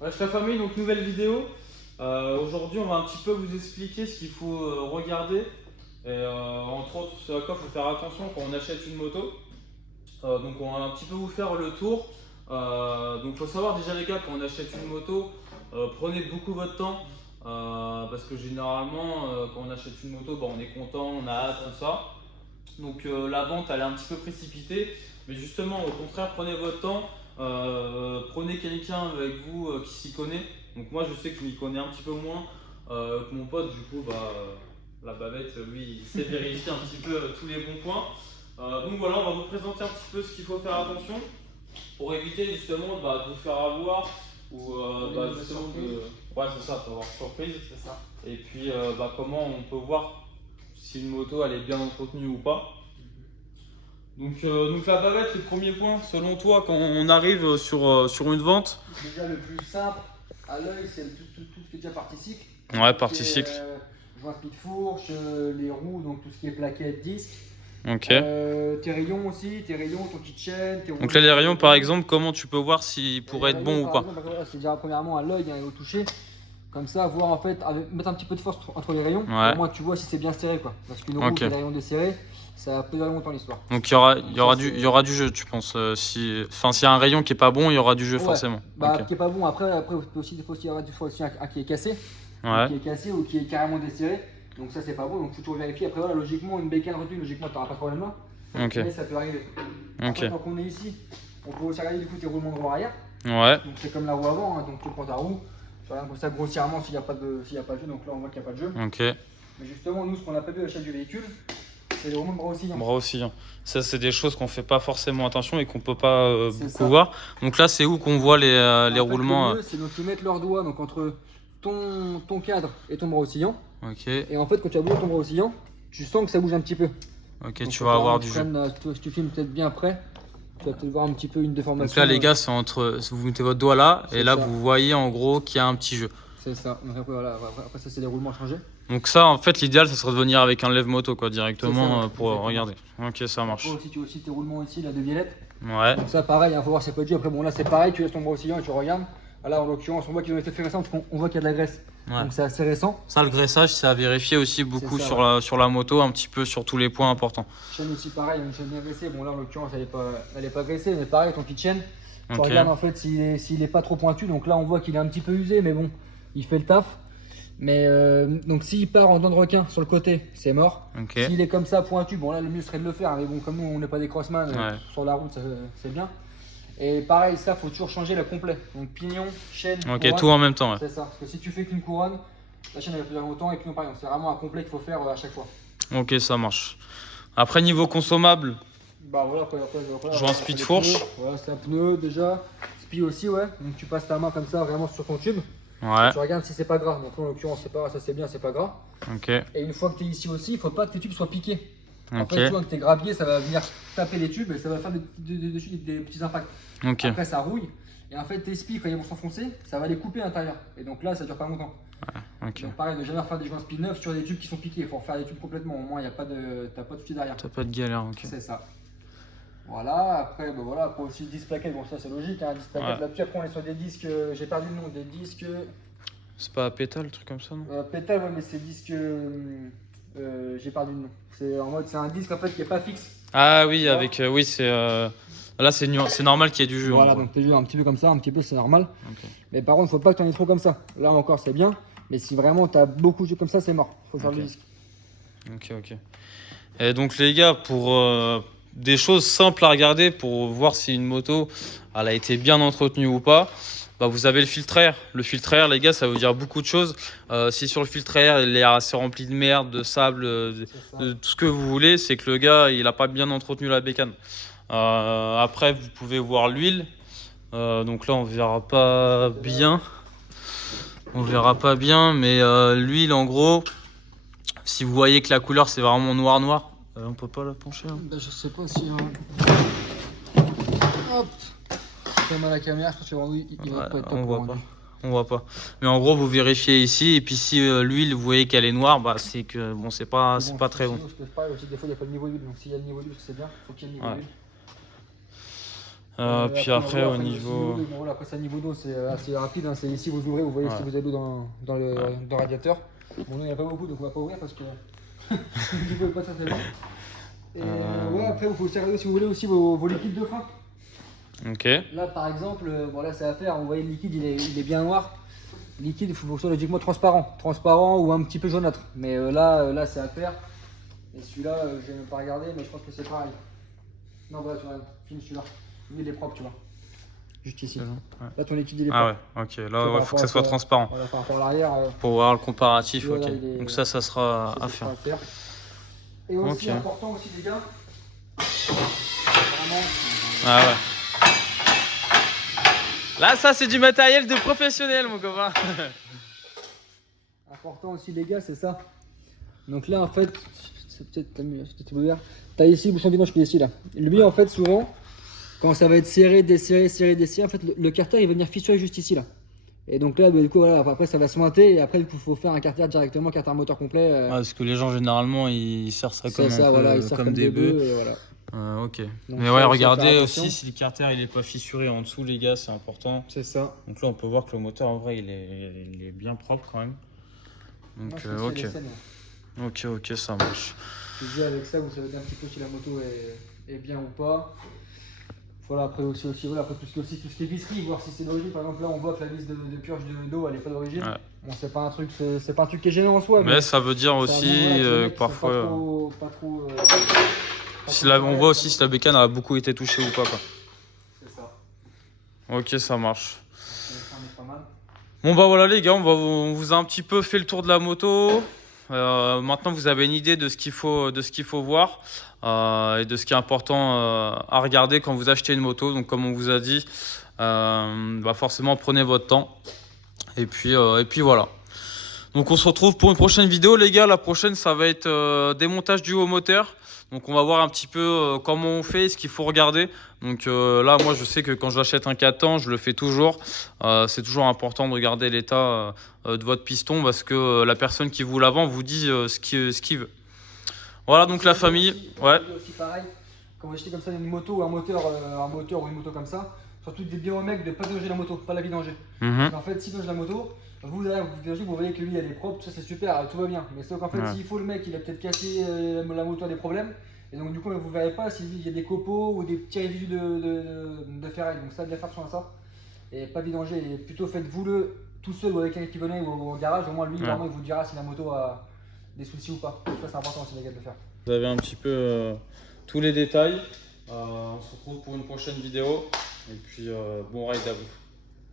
Ouais, je famille, donc nouvelle vidéo. Aujourd'hui, on va un petit peu vous expliquer ce qu'il faut regarder. Et entre autres, ce à quoi il faut faire attention quand on achète une moto. Donc, on va un petit peu vous faire le tour. Donc, il faut savoir déjà, les gars, quand on achète une moto, prenez beaucoup votre temps. Parce que généralement, quand on achète une moto, bah, on est content, on a hâte, tout ça. Donc la vente elle est un petit peu précipitée, mais justement au contraire prenez votre temps, prenez quelqu'un avec vous qui s'y connaît. Donc moi je sais que je m'y connais un petit peu moins que mon pote, du coup la bavette lui il sait vérifier un petit peu tous les bons points. Donc voilà, on va vous présenter un petit peu ce qu'il faut faire attention pour éviter justement de vous faire avoir ou justement de... Ouais c'est ça, pour avoir surprise. C'est ça. Et puis comment on peut voir si une moto elle est bien entretenue ou pas. Donc la bavette, le premier point, selon toi, quand on arrive sur une vente. Déjà, le plus simple à l'œil, c'est tout ce qui est déjà partie cycle. Ouais, partie cycle. Joint de fourche, les roues, donc tout ce qui est plaquettes, disques. Ok. Tes rayons aussi, tes rayons, ton kitchen. Donc là, les rayons, par exemple, comment tu peux voir s'ils pourraient être bons ou pas? Voilà, c'est déjà premièrement à l'œil et au toucher. Comme ça, voir en fait, mettre un petit peu de force entre les rayons. Ouais. Au moins, tu vois si c'est bien serré, quoi. Parce qu'une roue, des rayons desserrés, ça peut durer longtemps l'histoire. Donc il y aura du jeu, tu penses s'il y a un rayon qui est pas bon, il y aura du jeu forcément. Bah, qui est pas bon. Après, il faut aussi y avoir un qui est cassé. Ouais. Qui est cassé ou qui est carrément desserré. Donc ça, c'est pas bon. Donc faut toujours vérifier. Après, voilà, logiquement, une bécane retenue, logiquement, t'auras pas de problème là. Ok. Mais ça peut arriver. Après, tant qu'on est ici, on peut aussi regarder du coup tes roulements de roue arrière. Ouais. Donc c'est comme la roue avant. Donc tu prends ta roue. Tu regardes comme ça grossièrement s'il n'y a pas de jeu. Donc là, on voit qu'il n'y a pas de jeu. Ok. Mais justement, nous, ce qu'on n'a pas vu à l'achat du véhicule, c'est les roulements de bras oscillants. Bras oscillants. Ça, c'est des choses qu'on fait pas forcément attention et qu'on peut pas beaucoup voir. Donc là, c'est où qu'on voit les roulements. Le mieux, c'est donc ils mettent leurs doigts donc entre ton cadre et ton bras oscillant. Ok. Et en fait, quand tu as bougé ton bras oscillant, tu sens que ça bouge un petit peu. Ok, donc, tu vas avoir du jeu. Si tu filmes peut-être bien près, tu vas peut-être voir un petit peu une déformation. Donc là, les gars, c'est entre. Vous mettez votre doigt là et là, ça. vous voyez en gros qu'il y a un petit jeu. C'est ça. Donc après, voilà, après ça, c'est les roulements changés. Donc ça, en fait, l'idéal, ça serait de venir avec un lève-moto quoi, directement ça, pour regarder. Ok, ça marche. Après, aussi, tu as aussi tes roulements ici, là, de violette. Ouais. Donc ça, pareil, il faut voir si c'est pas de jeu. Après, bon, là, c'est pareil, tu laisses ton bras oscillant et tu regardes. Là, en l'occurrence, on voit qu'ils ont été fait récents parce qu'on voit qu'il y a de la graisse. Ouais. Donc c'est assez récent. Ça, le graissage, c'est à vérifier aussi beaucoup ça, sur la moto, un petit peu sur tous les points importants. Chaîne aussi, pareil, une chaîne bien graissée. Bon, là, en l'occurrence, elle est pas graissée, mais pareil, ton kitchen. Tu regardes en fait s'il est pas trop pointu. Donc là, on voit qu'il est un petit peu usé, mais bon, il fait le taf. Mais donc s'il part en dents de requin sur le côté, c'est mort. Okay. S'il est comme ça pointu, bon là le mieux serait de le faire. Mais bon, comme nous on n'est pas des crossman, sur la route c'est bien. Et pareil, ça faut toujours changer le complet. Donc pignon, chaîne, couronne. Tout en même temps. Ouais. C'est ça. Parce que si tu fais qu'une couronne, la chaîne elle va plus durer longtemps et pignon pareil. C'est vraiment un complet qu'il faut faire à chaque fois. Ok, ça marche. Après niveau consommable. Bah voilà, après joint speed fourche. Voilà, c'est un pneu déjà. Spi aussi, ouais. Donc tu passes ta main comme ça vraiment sur ton tube. Ouais. Tu regardes si c'est pas gras. Donc en l'occurrence, c'est pas ça, c'est bien, c'est pas gras. Ok. Et une fois que tu es ici aussi, il faut pas que tes tubes soient piqués. Okay. En fait, tu vois que tes graviers, ça va venir taper les tubes et ça va faire des petits impacts. Okay. Après, ça rouille. Et en fait, tes spies, quand ils vont s'enfoncer, ça va les couper à l'intérieur. Et donc là, ça dure pas longtemps. Ouais, okay. Donc pareil, ne jamais faire des joints speed neufs sur des tubes qui sont piqués. Il faut refaire les tubes complètement. Au moins, t'as pas de soucis derrière. T'as pas de galère, ok. C'est ça. Voilà, après, ben voilà, après aussi 10 plaquettes, bon ça c'est logique, hein, 10 plaquettes là-dessus. Après, on est sur des disques, j'ai perdu le nom, des disques. C'est pas pétale, truc comme ça, non? Pétale, ouais, mais c'est disque. J'ai perdu le nom. C'est en mode, c'est un disque en fait qui est pas fixe. Ah oui, avec. Oui, c'est. Là, c'est normal qu'il y ait du jeu. Voilà, donc t'es joué un petit peu comme ça, un petit peu, c'est normal. Okay. Mais par contre, faut pas que t'en aies trop comme ça. Là encore, c'est bien. Mais si vraiment t'as beaucoup de jeux comme ça, c'est mort. Faut faire le disque. Ok. Et donc, les gars, pour. Des choses simples à regarder pour voir si une moto elle a été bien entretenue ou pas. Bah, vous avez le filtre air. Le filtre air, les gars, ça veut dire beaucoup de choses. Si sur le filtre air, il est assez rempli de merde, de sable, de tout ce que vous voulez, c'est que le gars, il n'a pas bien entretenu la bécane. Après, vous pouvez voir l'huile. Donc là, on verra pas bien. Mais l'huile, en gros, si vous voyez que la couleur, c'est vraiment noir. On peut pas la pencher. Hein. Bah, je sais pas si. Hop. Comme à la caméra, je pense qu'il va pas être top. On voit pas. Mais en gros, vous vérifiez ici. Et puis si l'huile, vous voyez qu'elle est noire, bah, c'est que bon, c'est pas très bon. Parce que pareil, aussi, des fois, il n'y a pas le niveau d'huile. Donc s'il y a le niveau d'huile, c'est bien. Faut qu'il y ait le niveau d'huile. Puis après au niveau... Bon, voilà, après ça niveau d'eau c'est assez rapide, hein. C'est ici vous ouvrez, vous voyez si vous avez l'eau dans le radiateur. Bon nous il n'y en a pas beaucoup donc on va pas ouvrir parce que du coup il est pas très loin. Et ouais, après vous pouvez servir si vous voulez aussi vos liquides de frein. Ok. Là par exemple, bon là c'est à faire, vous voyez le liquide il est bien noir. Le liquide il faut que ce soit logiquement transparent ou un petit peu jaunâtre. Mais là c'est à faire. Et celui-là je vais même pas regarder mais je pense que c'est pareil. Non voilà tu vois, filme celui-là. Lui il est propre tu vois. Juste ici. Ouais. Là ton liquide il est Ah propre. ouais, ok. Là il faut que ça soit transparent. Voilà, par rapport à l'arrière. Pour voir le comparatif, Là, ok. Donc ça sera à faire. Et aussi Ok. important aussi les gars. Vraiment. Ah ouais. Là, ça, c'est du matériel de professionnel, mon copain. Important aussi les gars, c'est ça. Donc là en fait, c'est peut-être mieux, ouvert. T'as ici le bouchon d'étanche qui est ici là. Lui en fait souvent, quand ça va être serré, desserré, en fait le carter il va venir fissurer juste ici là. Et donc là du coup voilà, après ça va se monter et après il faut faire un carter directement, carter moteur complet. Ouais, parce que les gens généralement ils serrent ça comme, ça, voilà, ils serrent comme des bœufs. Et voilà. Ok. Donc mais ça, ouais, faut regardez faire aussi attention. si le carter il est pas fissuré en dessous, les gars, c'est important. C'est ça. Donc là, on peut voir que le moteur en vrai il est bien propre quand même. Donc Moi, ok. Ok, ça marche. Je dis avec ça, vous savez un petit peu si la moto est bien ou pas. Voilà, après aussi voilà, après tout ce qui est visserie, voir si c'est d'origine. Par exemple, là, on voit que la vis de purge d'eau, elle est pas d'origine. Ouais. Bon, c'est pas un truc qui est gênant en soi. Mais ça veut dire aussi parfois. On voit aussi si la bécane a beaucoup été touchée ou pas, quoi. C'est ça. Ok, ça marche. Ça en est pas mal. Bon bah voilà les gars, on vous a un petit peu fait le tour de la moto. Maintenant vous avez une idée de ce qu'il faut voir et de ce qui est important à regarder quand vous achetez une moto. Donc comme on vous a dit, forcément prenez votre temps. Et puis voilà. Donc on se retrouve pour une prochaine vidéo les gars. La prochaine ça va être démontage du haut moteur. Donc on va voir un petit peu comment on fait, ce qu'il faut regarder. Donc là moi je sais que quand j'achète un 4 temps, je le fais toujours. C'est toujours important de regarder l'état de votre piston parce que la personne qui vous la vend vous dit ce qu'il veut. Voilà donc la famille. Ouais. Aussi pareil, quand vous achetez comme ça une moto ou un moteur ou une moto comme ça, surtout des bien aux mecs de pas vidanger la moto, pas la vidanger. Mhm. En fait, si vidange la moto, vous voyez que lui elle est propre, ça c'est super, tout va bien. Mais sauf qu'en fait, s'il faut le mec, il a peut-être cassé la moto a des problèmes. Et donc du coup, vous verrez pas s'il y a des copeaux ou des petits résidus de ferraille. Donc ça, bien faire attention à ça. Et pas vidanger, et plutôt faites-vous-le tout seul ou avec quelqu'un qui connaît ou au garage. Au moins lui, vraiment, il vous dira si la moto a des soucis ou pas. Donc ça, c'est important aussi les gars de le faire. Vous avez un petit peu tous les détails. On se retrouve pour une prochaine vidéo. Et puis bon ride à vous.